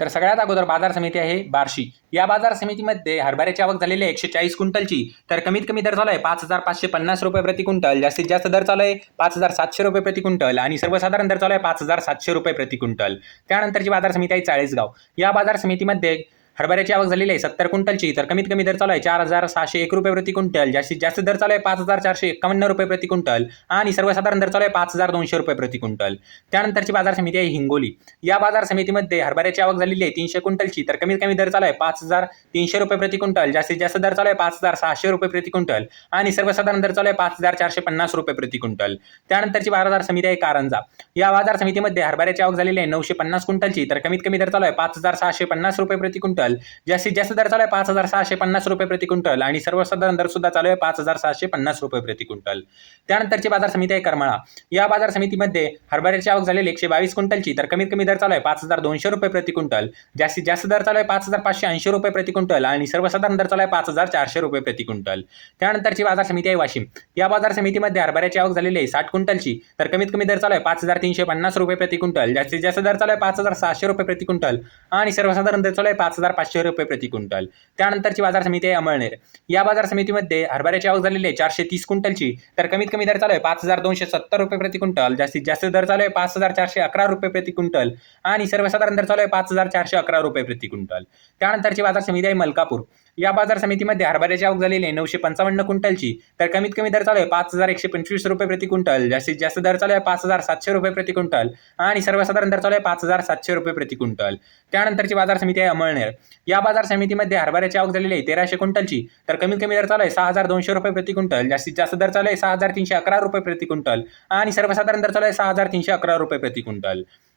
तर सगळ्यात अगोदर बाजार समिती आहे बार्शी. या बाजार समितीमध्ये हरभऱ्याची आवक झालेली आहे एकशे चाळीस क्विंटलची. तर कमीत कमी दर चालू आहे पाच हजार पाचशे पन्नास रुपये प्रति क्विंटल. जास्तीत जास्त दर चालू आहे पाच हजार सातशे रुपये प्रति क्विंटल. आणि सर्वसाधारण दर चालू आहे पाच हजार सातशे रुपये प्रति क्विंटल. त्यानंतरची बाजार समिती आहे चाळीसगाव. या बाजार समितीमध्ये हरभऱ्याची आवक झालेली आहे. सत्तर क्विंटलची. तर कमीत कमी दर चालू आहे. चार हजार सहाशे एक रुपये प्रति क्विंटल. जास्तीत जास्त दर चालू आहे पाच हजार चारशे एकावन्न रुपये प्रति क्विंटल. आणि सर्वसाधारण दर चालू आहे पाच हजार दोनशे रुपये प्रति क्विंटल. त्यानंतरची बाजार समिती आहे हिंगोली. या बाजार समितीमध्ये हरभऱ्याची आवक झालेली आहे तीनशे क्विंटलची. तर कमीत कमी दर चालू आहे पाच हजार तीनशे रुपये प्रति क्विंटल. जास्तीत जास्त दर चालू आहे पाच हजार सहाशे रुपये प्रति क्विंटल. आणि सर्वसाधारण दर चालू आहे पाच हजार चारशे पन्नास रुपये प्रति क्विंटल. त्यानंतरची बाजार समिती आहे कारंजा. या बाजार समितीमध्ये हरभऱ्याची आवक झालेली आहे नऊशे पन्नास क्विंटलची. तर कमीत कमी दर चालू आहे पाच हजार सहाशे पन्नास रुपये प्रति क्विंटल. जास्तीत जास्त दर चालू आहे पाच हजार सहाशे पन्नास रुपये प्रति क्विंटल आणि सर्वसाधारण दर सुद्धा चालू आहे पाच हजार सहाशे पन्नास रुपये प्रति क्विंटल त्यानंतरची बाजार समिती आहे करमाळा. या बाजार समितीमध्ये हरभऱ्याची आवक झालेली एकशे बावीस क्विंटलची तर कमीत कमी दर चालू आहे पाच हजार दोनशे रुपये प्रति क्विंटल जास्तीत जास्त दर चालू आहे पाच हजार पाचशे ऐंशी रुपये प्रति क्विंटल आणि सर्वसाधारण दर चालू आहे पाच हजार चारशे रुपये प्रति क्विंटल त्यानंतरची बाजार समिती आहे वाशिम. या बाजार समितीमध्ये हरभऱ्याची आवक झालेली आहे साठ क्विंटलची तर कमीत कमी दर चालू आहे पाच हजार तीनशे पन्नास रुपये प्रति क्विंटल जास्तीत जास्त दर चालू आहे पाच हजार सहाशे रुपये प्रति क्विंटल आणि सर्वसाधारण दर चालू आहे पाच हजार पाचशे रुपये प्रति क्विंटल. त्यानंतरची बाजार समिती आहे अमळनेर. या बाजार समितीमध्ये हरभऱ्याची आवक झालेली आहे चारशे तीस क्विंटलची तर कमीत कमी दर चालू आहे पाच हजार दोनशे सत्तर रुपये प्रति क्विंटल जास्तीत जास्त दर चालू आहे पाच हजार चारशे अकरा रुपये प्रति क्विंटल आणि सर्वसाधारण दर चालू आहे पाच हजार चारशे अकरा रुपये प्रति क्विंटल. त्यानंतरची बाजार समिती आहे मलकापूर. या बाजार समितीमध्ये हरभऱ्याची आवक झालेली आहे नऊशे पंचावन्न क्विंटलची. तर कमीत कमी दर चालू आहे पाच हजार एकशे पंचवीस रुपये प्रति क्विंटल जास्तीत जास्त दर चालू आहे पाच हजार सातशे रुपये प्रति क्विंटल आणि सर्वसाधारण दर चालू आहे पाच हजार सातशे रुपये प्रति क्विंटल. त्यानंतरची बाजार समिती आहे अमळनेर. या बाजार समितीमध्ये हरभऱ्याची आवक झालेली आहे तेराशे क्विंटलची. तर कमीत कमी दर चालू आहे सहा हजार दोनशे रुपये प्रति क्विंटल जास्तीत जास्त दर चालू आहे सहा हजार तीनशे अकरा रुपये प्रति क्विंटल आणि सर्वसाधारण दर चालू आहे सहा हजार तीनशे अकरा रुपये प्रति क्विंटल.